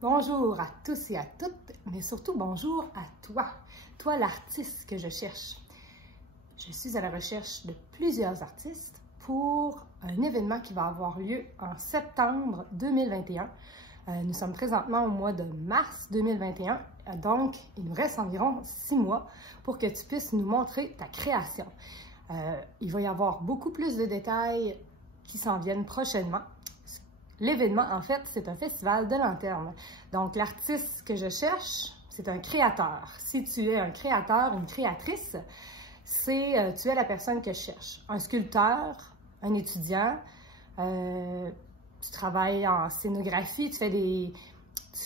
Bonjour à tous et à toutes, mais surtout bonjour à toi l'artiste que je cherche. Je suis à la recherche de plusieurs artistes pour un événement qui va avoir lieu en septembre 2021. Nous sommes présentement au mois de mars 2021, donc il nous reste environ 6 mois pour que tu puisses nous montrer ta création. Il va y avoir beaucoup plus de détails qui s'en viennent prochainement. L'événement, en fait, c'est un festival de lanternes. Donc, l'artiste que je cherche, c'est un créateur. Si tu es un créateur, une créatrice, tu es la personne que je cherche. Un sculpteur, un étudiant, tu travailles en scénographie, tu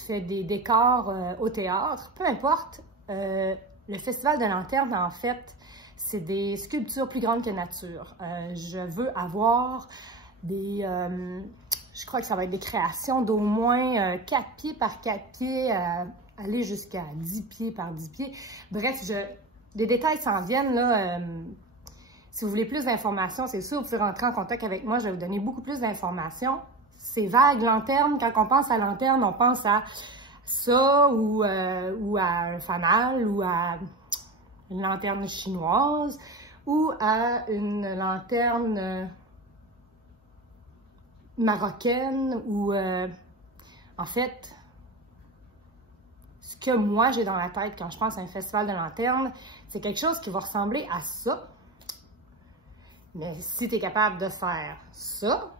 fais des décors au théâtre, peu importe. Le festival de lanternes, en fait, c'est des sculptures plus grandes que nature. Je veux avoir je crois que ça va être des créations d'au moins 4 pieds par 4 pieds, aller jusqu'à 10 pieds par 10 pieds. Bref, des détails s'en viennent, là. Si vous voulez plus d'informations, c'est sûr, vous pouvez rentrer en contact avec moi, je vais vous donner beaucoup plus d'informations. C'est vague, lanterne. Quand on pense à lanterne, on pense à ça ou à un fanal ou à une lanterne chinoise ou à une lanterne marocaine ou en fait, ce que moi j'ai dans la tête quand je pense à un festival de lanternes, c'est quelque chose qui va ressembler à ça. Mais si tu es capable de faire ça,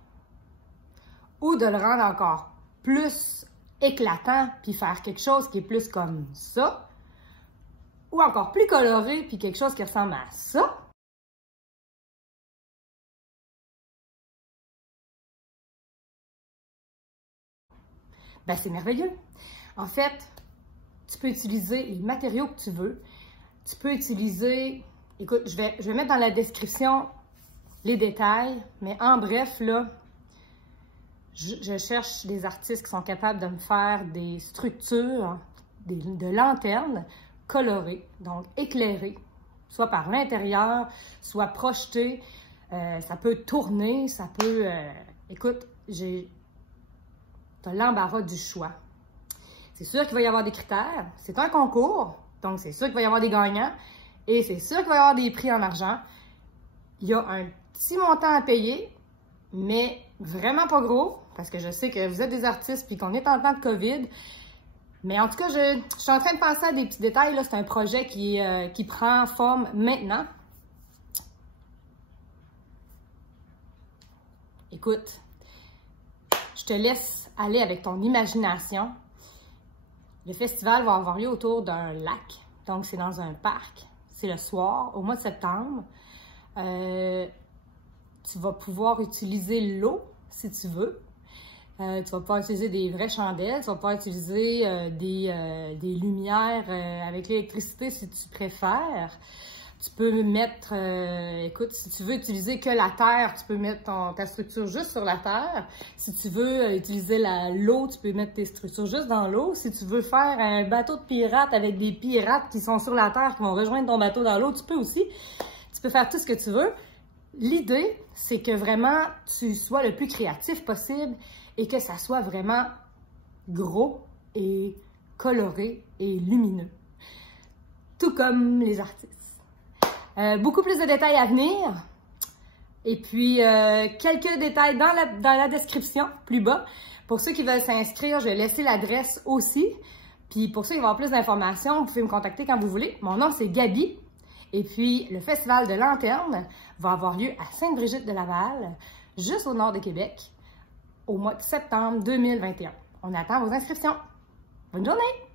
ou de le rendre encore plus éclatant, puis faire quelque chose qui est plus comme ça, ou encore plus coloré, puis quelque chose qui ressemble à ça, ben c'est merveilleux. En fait, tu peux utiliser les matériaux que tu veux. Tu peux utiliser... Écoute, je vais mettre dans la description les détails, mais en bref, là, je cherche des artistes qui sont capables de me faire des structures, de lanternes colorées, donc éclairées, soit par l'intérieur, soit projetées. Ça peut tourner, ça peut... écoute, tu as l'embarras du choix. C'est sûr qu'il va y avoir des critères. C'est un concours, donc c'est sûr qu'il va y avoir des gagnants. Et c'est sûr qu'il va y avoir des prix en argent. Il y a un petit montant à payer, mais vraiment pas gros, parce que je sais que vous êtes des artistes puis qu'on est en temps de COVID. Mais en tout cas, je suis en train de penser à des petits détails. C'est un projet qui prend forme maintenant. Écoute, je te laisse aller avec ton imagination. Le festival va avoir lieu autour d'un lac, donc c'est dans un parc. C'est le soir, au mois de septembre. Tu vas pouvoir utiliser l'eau si tu veux. Tu vas pouvoir utiliser des vraies chandelles, tu vas pouvoir utiliser des lumières avec l'électricité si tu préfères. Tu peux mettre, écoute, si tu veux utiliser que la terre, tu peux mettre ta structure juste sur la terre. Si tu veux utiliser l'eau, tu peux mettre tes structures juste dans l'eau. Si tu veux faire un bateau de pirates avec des pirates qui sont sur la terre, qui vont rejoindre ton bateau dans l'eau, tu peux aussi. Tu peux faire tout ce que tu veux. L'idée, c'est que vraiment, tu sois le plus créatif possible et que ça soit vraiment gros et coloré et lumineux. Tout comme les artistes. Beaucoup plus de détails à venir. Et puis, quelques détails dans la description, plus bas. Pour ceux qui veulent s'inscrire, je vais laisser l'adresse aussi. Puis, pour ceux qui veulent avoir plus d'informations, vous pouvez me contacter quand vous voulez. Mon nom, c'est Gabi. Et puis, le Festival de lanternes va avoir lieu à Sainte-Brigitte-de-Laval, juste au nord de Québec, au mois de septembre 2021. On attend vos inscriptions. Bonne journée!